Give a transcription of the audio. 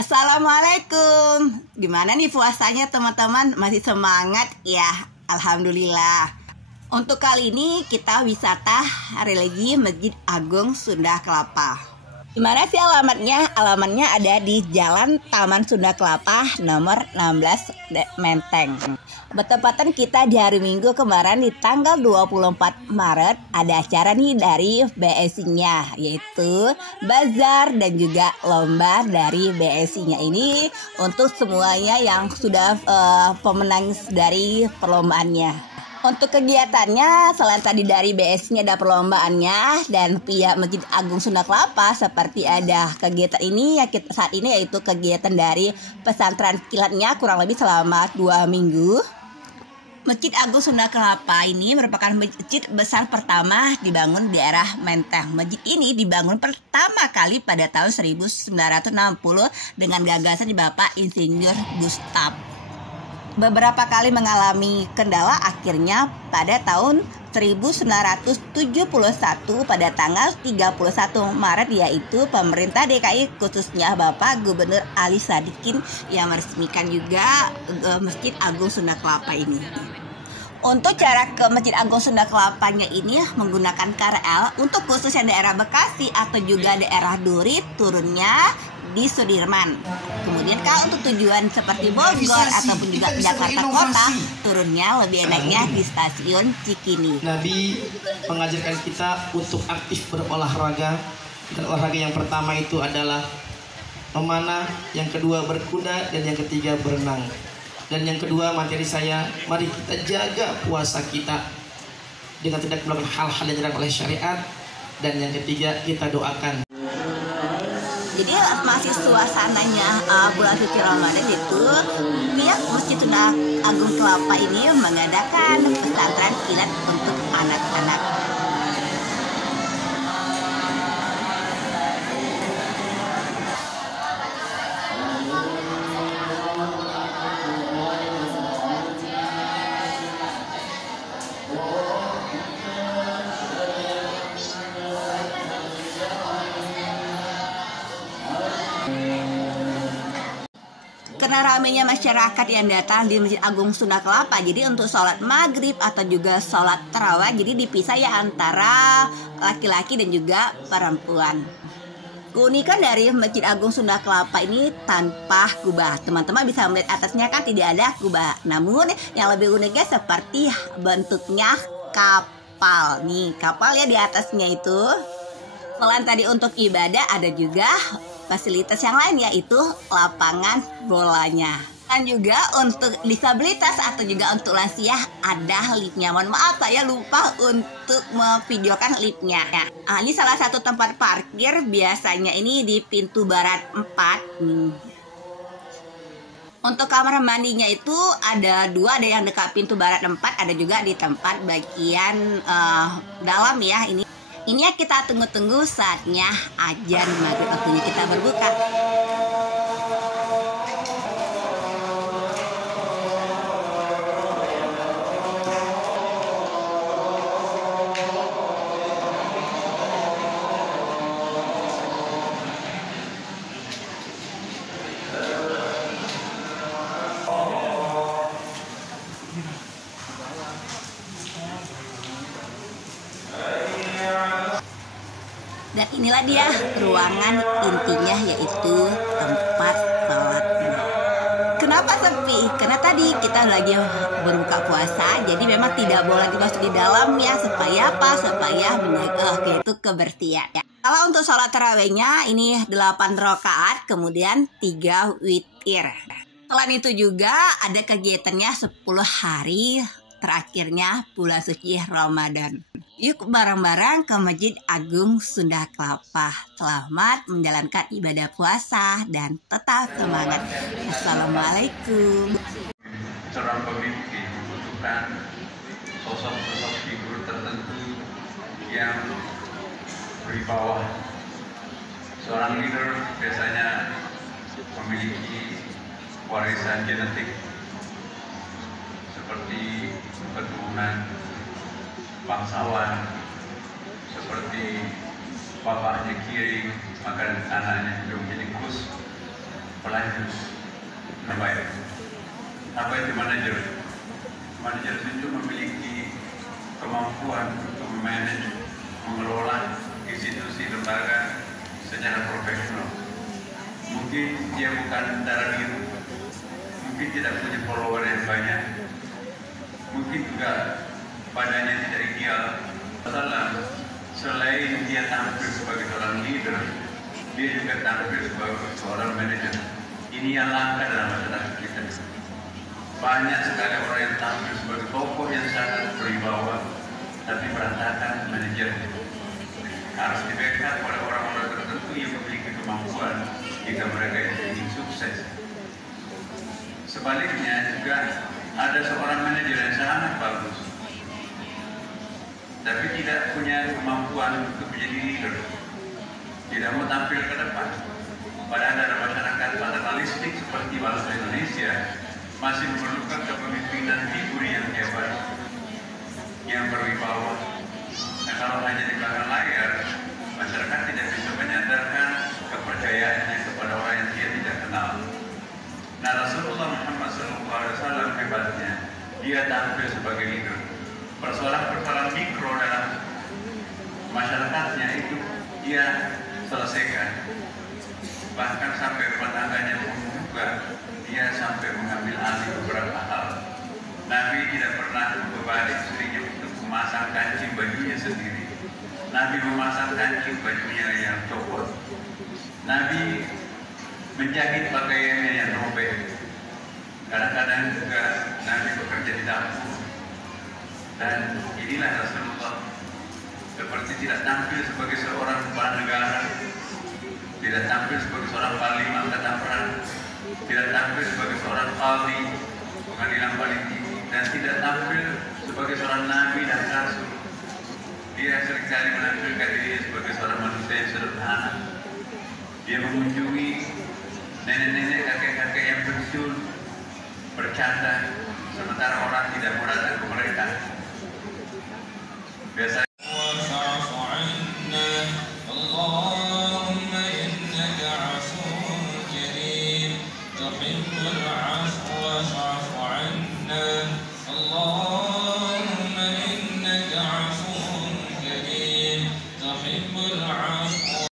Assalamualaikum. Gimana nih puasanya teman-teman? Masih semangat ya? Alhamdulillah. Untuk kali ini kita wisata religi Masjid Agung Sunda Kelapa. Gimana sih alamatnya? Alamatnya ada di Jalan Taman Sunda Kelapa nomor 16 Menteng. Bertepatan kita di hari Minggu kemarin di tanggal 24 Maret ada acara nih dari BSI-nya, yaitu bazar dan juga lomba dari BSI-nya ini untuk semuanya yang sudah pemenang dari perlombaannya. Untuk kegiatannya, selain tadi dari BSI-nya ada perlombaannya dan pihak Masjid Agung Sunda Kelapa seperti ada kegiatan ini ya saat ini, yaitu kegiatan dari pesantren kilatnya kurang lebih selama 2 minggu. Masjid Agung Sunda Kelapa ini merupakan masjid besar pertama dibangun di daerah Menteng. Masjid ini dibangun pertama kali pada tahun 1960 dengan gagasan di Bapak Insinyur Gustaf. Beberapa kali mengalami kendala, akhirnya pada tahun 1971 pada tanggal 31 Maret yaitu pemerintah DKI khususnya Bapak Gubernur Ali Sadikin yang meresmikan juga Masjid Agung Sunda Kelapa ini. Untuk jarak ke Masjid Agung Sunda Kelapanya ini menggunakan KRL. Untuk khusus yang daerah Bekasi atau juga daerah Duri turunnya di Sudirman. Kemudian kalau untuk tujuan seperti Bogor ataupun juga Jakarta Kota turunnya lebih enaknya di stasiun Cikini. Nabi mengajarkan kita untuk aktif berolahraga. Dan olahraga yang pertama itu adalah memanah, yang kedua berkuda, dan yang ketiga berenang. Dan yang kedua materi saya, mari kita jaga puasa kita dengan tidak melakukan hal-hal yang dilarang oleh syariat. Dan yang ketiga kita doakan. Jadi masih suasananya bulan suci Ramadan itu pihak Masjid Sunda Agung Kelapa ini mengadakan pesantren kilat untuk anak-anak. Karena ramainya masyarakat yang datang di Masjid Agung Sunda Kelapa, jadi untuk sholat maghrib atau juga sholat tarawih jadi dipisah ya antara laki-laki dan juga perempuan. Keunikan dari Masjid Agung Sunda Kelapa ini tanpa kubah. Teman-teman bisa melihat atasnya kan tidak ada kubah. Namun yang lebih uniknya seperti bentuknya kapal. Nih kapal ya di atasnya itu. Selain tadi untuk ibadah ada juga fasilitas yang lain yaitu lapangan bolanya. Dan juga untuk disabilitas atau juga untuk lansia ada liftnya. Mohon maaf saya lupa untuk memvideokan liftnya. Nah, ini salah satu tempat parkir biasanya ini di pintu barat 4. Untuk kamar mandinya itu ada 2, ada yang dekat pintu barat 4, ada juga di tempat bagian dalam ya. Ini yang kita tunggu-tunggu saatnya azan maghrib, waktunya kita berbuka. Dan inilah dia ruangan intinya, yaitu tempat sholatnya. Kenapa sepi? Karena tadi kita lagi berbuka puasa, jadi memang tidak boleh masuk di dalamnya. Supaya apa? Supaya menjaga itu kebersihan ya. Kalau untuk sholat tarawihnya ini 8 rakaat, kemudian 3 witir. Selain itu juga ada kegiatannya 10 hari terakhirnya bulan suci Ramadan. Yuk bareng-bareng ke Masjid Agung Sunda Kelapa. Selamat menjalankan ibadah puasa dan tetap semangat. Assalamualaikum. Seorang pemimpin membutuhkan sosok-sosok figur tertentu yang berwibawa. Seorang leader biasanya memiliki warisan genetik seperti keturunan bangsawan, seperti bapaknya kiri maka anaknya juga menjadi kus, pelajur terbaik. Apa itu manajer? Manajer itu memiliki kemampuan untuk memanage, mengelola institusi lembaga secara profesional. Mungkin dia bukan darah biru, mungkin tidak punya follower yang banyak, mungkin juga badannya tidak ideal. Selain dia tampil sebagai seorang leader, dia juga tampil sebagai seorang manajer. Ini yang langka dalam masyarakat kita. Banyak sekali orang yang tampil sebagai tokoh yang sangat berwibawa, tapi berantakan manajernya. Harus di-backup oleh orang-orang tertentu yang memiliki kemampuan jika mereka ingin sukses. Sebaliknya juga ada seorang manajer yang sangat bagus, tapi tidak punya kemampuan untuk menjadi leader, tidak mau tampil ke depan. Padahal dalam masyarakat paternalistik seperti bangsa Indonesia masih memerlukan kepemimpinan figur yang hebat, yang berwibawa. Nah, kalau hanya di belakang layar, masyarakat tidak bisa menyandarkan kepercayaannya kepada orang yang dia tidak kenal. Nah, Rasulullah Muhammad SAW hebatnya, dia tampil sebagai leader. Persoalan-persoalan mikro dalam masyarakatnya itu dia selesaikan. Bahkan sampai rumah tangganya pun juga dia sampai mengambil alih beberapa hal. Nabi tidak pernah membebani istrinya untuk memasang kancing bajunya sendiri. Nabi memasang kancing bajunya yang copot. Nabi menjahit pakaiannya yang robek. Kadang-kadang juga Nabi bekerja di dapur. Dan inilah Rasulullah, seperti tidak tampil sebagai seorang kepala negara, tidak tampil sebagai seorang panglima angkatan perang, tidak tampil sebagai seorang qadhi pengadilan paling tinggi, dan tidak tampil sebagai seorang nabi dan rasul. Dia seringkali menampilkan dirinya sebagai seorang manusia yang sederhana. Dia mengunjungi nenek-nenek, kakek-kakek yang pensiun, bercanda, sementara orang tidak mau datang